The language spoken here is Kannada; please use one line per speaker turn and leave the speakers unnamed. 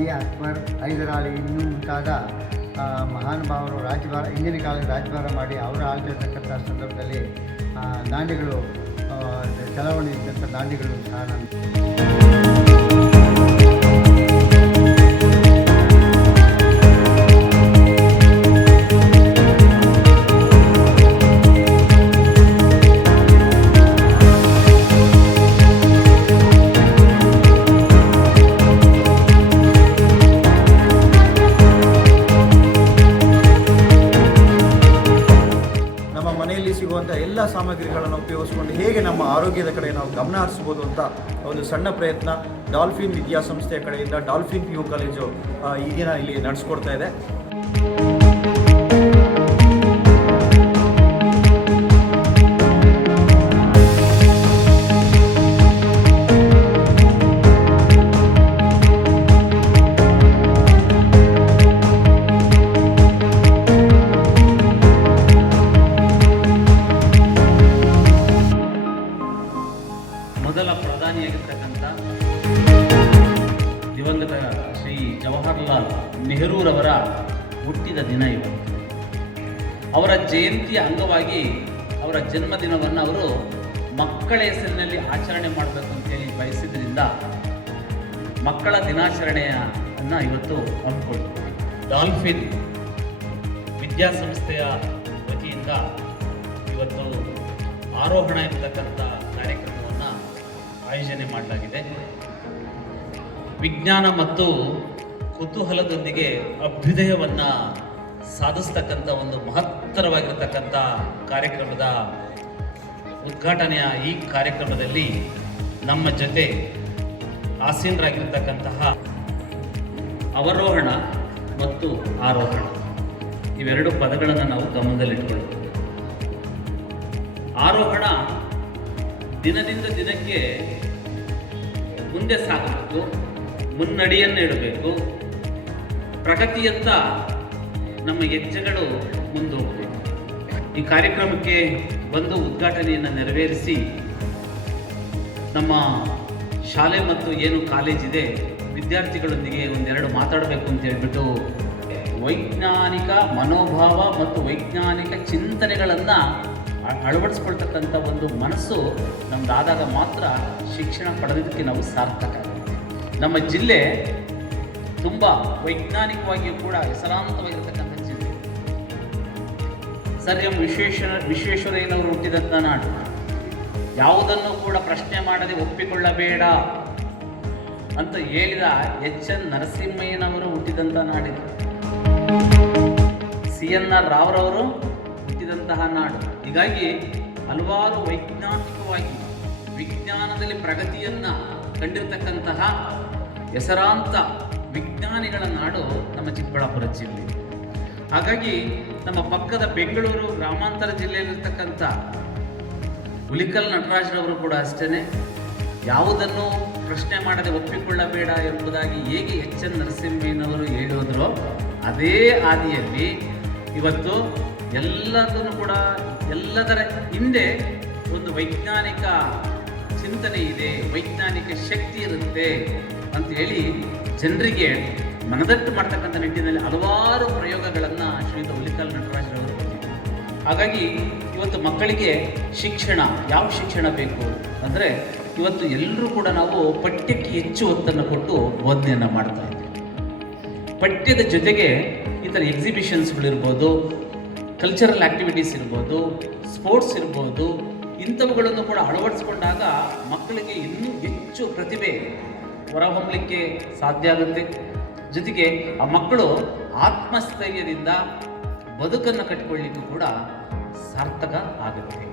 ಶಿವಾಜಿ ಅಕ್ಬರ್ ಹೈದರಾಲಿ ಇನ್ನೂ ಮುಂತಾದ ಮಹಾನುಭಾವರು ರಾಜ್ಯಭಾರ ಹಿಂದಿನ ಕಾಲದ ರಾಜ್ಯಭಾರ ಮಾಡಿ ಅವರ ಆಳ್ತಿರ್ತಕ್ಕಂಥ ಸಂದರ್ಭದಲ್ಲಿ ಆ, ಚಲಾವಣೆ ಇದ್ದಂಥ ದಾಂಡಿಗಳು ಸಹ ನಾನು
ಹೇಗೆ ನಮ್ಮ ಆರೋಗ್ಯದ ಕಡೆ ನಾವು ಗಮನ ಹರಿಸ್ಬೋದು ಅಂತ ಒಂದು ಸಣ್ಣ ಪ್ರಯತ್ನ ಡಾಲ್ಫಿನ್ ವಿದ್ಯಾಸಂಸ್ಥೆಯ ಕಡೆಯಿಂದ ಡಾಲ್ಫಿನ್ ಪಿ ಯು ಕಾಲೇಜು ಈಗಿನ ಇಲ್ಲಿ ನಡೆಸ್ಕೊಡ್ತಾ ಇದೆ.
ಮೊದಲ ಪ್ರಧಾನಿಯಾಗಿರ್ತಕ್ಕಂಥ ದಿವಂಗತ ಶ್ರೀ ಜವಾಹರ್ಲಾಲ್ ನೆಹರೂರವರ ಹುಟ್ಟಿದ ದಿನ ಇವತ್ತು ಅವರ ಜಯಂತಿಯ ಅಂಗವಾಗಿ ಅವರ ಜನ್ಮದಿನವನ್ನು ಅವರು ಮಕ್ಕಳ ಹೆಸರಿನಲ್ಲಿ ಆಚರಣೆ ಮಾಡಬೇಕು ಅಂತೇಳಿ ಬಯಸಿದ್ರಿಂದ ಮಕ್ಕಳ ದಿನಾಚರಣೆಯನ್ನು ಇವತ್ತು ಹಮ್ಮಿಕೊಳ್ತೀವಿ ಡಾಲ್ಫಿನ್ ವಿದ್ಯಾಸಂಸ್ಥೆಯ ವತಿಯಿಂದ ಇವತ್ತು ಆರೋಹಣ ಇರತಕ್ಕಂಥ ಕಾರ್ಯಕ್ರಮವನ್ನು ಆಯೋಜನೆ ಮಾಡಲಾಗಿದೆ. ವಿಜ್ಞಾನ ಮತ್ತು ಕುತೂಹಲದೊಂದಿಗೆ ಅಭ್ಯುದಯವನ್ನು ಸಾಧಿಸ್ತಕ್ಕಂಥ ಒಂದು ಮಹತ್ತರವಾಗಿರತಕ್ಕಂಥ ಕಾರ್ಯಕ್ರಮದ ಉದ್ಘಾಟನೆಯ ಈ ಕಾರ್ಯಕ್ರಮದಲ್ಲಿ ನಮ್ಮ ಜೊತೆ ಆಸೀನರಾಗಿರ್ತಕ್ಕಂತಹ ಅವರೋಹಣ ಮತ್ತು ಆರೋಹಣ. ಇವೆರಡು ಪದಗಳನ್ನು ನಾವು ಗಮನದಲ್ಲಿಟ್ಕೊಳ್ಬೇಕು ಆರೋಹಣ ದಿನದಿಂದ ದಿನಕ್ಕೆ ಮುಂದೆ ಸಾಗಬೇಕು, ಮುನ್ನಡಿಯನ್ನು ಇಡಬೇಕು. ಪ್ರಗತಿಯತ್ತ ನಮ್ಮ ಹೆಜ್ಜೆಗಳು ಮುಂದೋಗಬೇಕು. ಈ ಕಾರ್ಯಕ್ರಮಕ್ಕೆ ಬಂದು ಉದ್ಘಾಟನೆಯನ್ನು ನೆರವೇರಿಸಿ ನಮ್ಮ ಶಾಲೆ ಮತ್ತು ಏನು ಕಾಲೇಜಿದೆ ವಿದ್ಯಾರ್ಥಿಗಳೊಂದಿಗೆ ಒಂದೆರಡು ಮಾತಾಡಬೇಕು ಅಂತ ಹೇಳ್ಬಿಟ್ಟು ವೈಜ್ಞಾನಿಕ ಮನೋಭಾವ ಮತ್ತು ವೈಜ್ಞಾನಿಕ ಚಿಂತನೆಗಳನ್ನು ಅಳವಡಿಸ್ಕೊಳ್ತಕ್ಕಂಥ ಒಂದು ಮನಸ್ಸು ನಮ್ದಾದಾಗ ಮಾತ್ರ ಶಿಕ್ಷಣ ಪಡೆದಿದ್ದಕ್ಕೆ ನಾವು ಸಾರ್ಥಕ. ನಮ್ಮ ಜಿಲ್ಲೆ ತುಂಬ ವೈಜ್ಞಾನಿಕವಾಗಿಯೂ ಕೂಡ ಹೆಸರಾಂತವಾಗಿರ್ತಕ್ಕಂಥ ಜಿಲ್ಲೆ. ಸರ್, ಎಂ ವಿಶ್ವೇಶ್ವರ ವಿಶ್ವೇಶ್ವರಯ್ಯನವರು ಹುಟ್ಟಿದಂಥ ನಾಡು. ಯಾವುದನ್ನು ಕೂಡ ಪ್ರಶ್ನೆ ಮಾಡದೆ ಒಪ್ಪಿಕೊಳ್ಳಬೇಡ ಅಂತ ಹೇಳಿದ ಎಚ್ ಎನ್ ನರಸಿಂಹಯ್ಯನವರು ಹುಟ್ಟಿದಂಥ ನಾಡಿದು. ಸಿ ಎನ್ ಆರ್ ರಾವ್ರವರು ಹುಟ್ಟಿದಂತಹ ನಾಡು. ಹೀಗಾಗಿ ಹಲವಾರು ವೈಜ್ಞಾನಿಕವಾಗಿ ವಿಜ್ಞಾನದಲ್ಲಿ ಪ್ರಗತಿಯನ್ನು ಕಂಡಿರ್ತಕ್ಕಂತಹ ಹೆಸರಾಂತ ವಿಜ್ಞಾನಿಗಳ ನಾಡು ನಮ್ಮ ಚಿಕ್ಕಬಳ್ಳಾಪುರ ಜಿಲ್ಲೆ. ಹಾಗಾಗಿ ನಮ್ಮ ಪಕ್ಕದ ಬೆಂಗಳೂರು, ಗ್ರಾಮಾಂತರ ಜಿಲ್ಲೆಯಲ್ಲಿರ್ತಕ್ಕಂಥ ಹುಲಿಕಲ್ ನಟರಾಜ್ರವರು ಕೂಡ ಅಷ್ಟೇ ಯಾವುದನ್ನು ಪ್ರಶ್ನೆ ಮಾಡದೆ ಒಪ್ಪಿಕೊಳ್ಳಬೇಡ ಎಂಬುದಾಗಿ ಹೇಗೆ ಎಚ್ ಎನ್ ನರಸಿಂಹಯ್ಯನವರು ಹೇಳಿದ್ರು ಅದೇ ಹಾದಿಯಲ್ಲಿ ಇವತ್ತು ಎಲ್ಲದನ್ನು ಕೂಡ ಎಲ್ಲದರ ಹಿಂದೆ ಒಂದು ವೈಜ್ಞಾನಿಕ ಚಿಂತನೆ ಇದೆ, ವೈಜ್ಞಾನಿಕ ಶಕ್ತಿ ಇರುತ್ತೆ ಅಂತ ಹೇಳಿ ಜನರಿಗೆ ಮನದಟ್ಟು ಮಾಡ್ತಕ್ಕಂಥ ನಿಟ್ಟಿನಲ್ಲಿ ಹಲವಾರು ಪ್ರಯೋಗಗಳನ್ನು ಶ್ರೀಯುತ ಹುಲಿಕಲ್ ನಟರಾಜರವರು ಹಾಗಾಗಿ ಇವತ್ತು ಮಕ್ಕಳಿಗೆ ಶಿಕ್ಷಣ, ಯಾವ ಶಿಕ್ಷಣ ಬೇಕು ಅಂದರೆ ಇವತ್ತು ಎಲ್ಲರೂ ಕೂಡ ನಾವು ಪಠ್ಯಕ್ಕೆ ಹೆಚ್ಚು ಒತ್ತನ್ನು ಕೊಟ್ಟು ಬೋಧನೆಯನ್ನು ಮಾಡ್ತಾ ಇದ್ದೀವಿ. ಪಠ್ಯದ ಜೊತೆಗೆ ಈ ಥರ ಎಕ್ಸಿಬಿಷನ್ಸ್ಗಳಿರ್ಬೋದು ಕಲ್ಚರಲ್ ಆ್ಯಕ್ಟಿವಿಟೀಸ್ ಇರ್ಬೋದು ಸ್ಪೋರ್ಟ್ಸ್ ಇರ್ಬೋದು, ಇಂಥವುಗಳನ್ನು ಕೂಡ ಅಳವಡಿಸ್ಕೊಂಡಾಗ ಮಕ್ಕಳಿಗೆ ಇನ್ನೂ ಹೆಚ್ಚು ಪ್ರತಿಭೆ ಹೊರಹೊಮ್ಮಲಿಕ್ಕೆ ಸಾಧ್ಯ ಆಗುತ್ತೆ. ಜೊತೆಗೆ ಆ ಮಕ್ಕಳು ಆತ್ಮಸ್ಥೈರ್ಯದಿಂದ ಬದುಕನ್ನು ಕಟ್ಟಿಕೊಳ್ಳಿಕ್ಕೂ ಕೂಡ ಸಾರ್ಥಕ ಆಗುತ್ತೆ.